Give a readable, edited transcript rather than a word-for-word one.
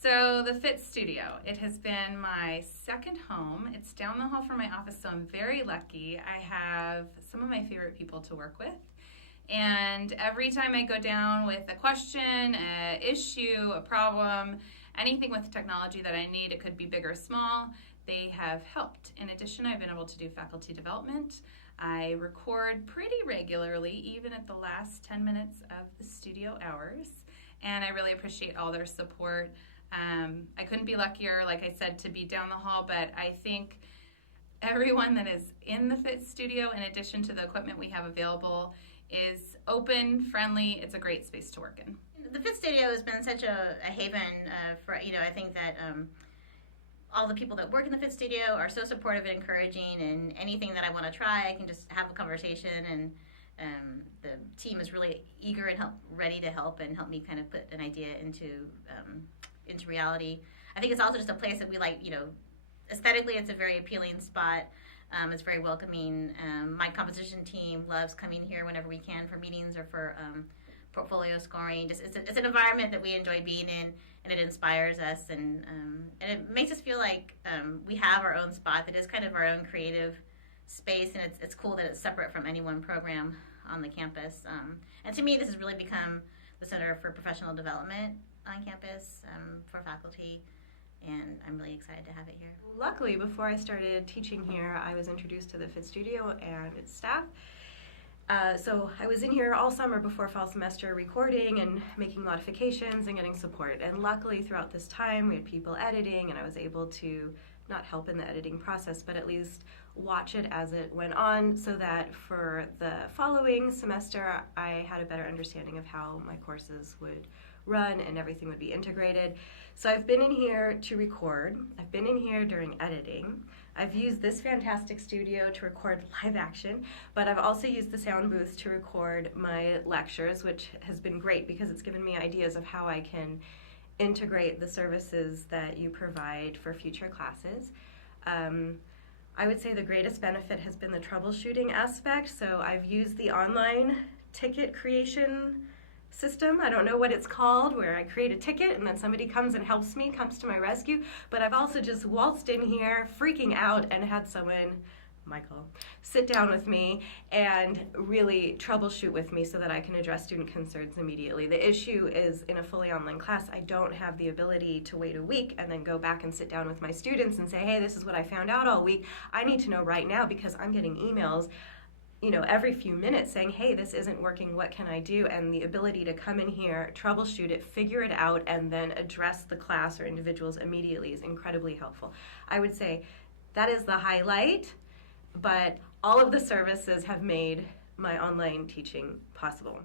So the Fit Studio, it has been my second home. It's down the hall from my office, so I'm very lucky. I have some of my favorite people to work with. And every time I go down with a question, an issue, a problem, anything with technology that I need, it could be big or small, they have helped. In addition, I've been able to do faculty development. I record pretty regularly, even at the last 10 minutes of the studio hours, and I really appreciate all their support. I couldn't be luckier, like I said, to be down the hall, but I think everyone that is in the Fit Studio, in addition to the equipment we have available, is open, friendly. It's a great space to work in. The Fit Studio has been such a haven for, I think that all the people that work in the Fit Studio are so supportive and encouraging, and anything that I want to try, I can just have a conversation, and the team is really eager and ready to help me kind of put an idea into reality. I think it's also just a place that we like, aesthetically it's a very appealing spot. It's very welcoming. My composition team loves coming here whenever we can for meetings or for portfolio scoring. It's an environment that we enjoy being in, and it inspires us, and it makes us feel like we have our own spot that is kind of our own creative space, and it's cool that it's separate from any one program on the campus. And to me, this has really become the center for professional development on campus for faculty, and I'm really excited to have it here. Luckily, before I started teaching here, I was introduced to the Fit Studio and its staff. So I was in here all summer before fall semester recording and making modifications and getting support. And luckily, throughout this time, we had people editing, and I was able to not help in the editing process, but at least watch it as it went on, so that for the following semester, I had a better understanding of how my courses would run and everything would be integrated. So I've been in here to record. I've been in here during editing. I've used this fantastic studio to record live action, but I've also used the sound booth to record my lectures, which has been great because it's given me ideas of how I can integrate the services that you provide for future classes. I would say the greatest benefit has been the troubleshooting aspect. So I've used the online ticket creation system. I don't know what it's called, where I create a ticket and then somebody comes and helps me, comes to my rescue. But I've also just waltzed in here freaking out and had someone, Michael, sit down with me and really troubleshoot with me so that I can address student concerns immediately. The issue is, in a fully online class, I don't have the ability to wait a week and then go back and sit down with my students and say, hey, this is what I found out all week. I need to know right now, because I'm getting emails every few minutes saying, hey, this isn't working, what can I do? And the ability to come in here, troubleshoot it, figure it out, and then address the class or individuals immediately is incredibly helpful. I would say that is the highlight, but all of the services have made my online teaching possible.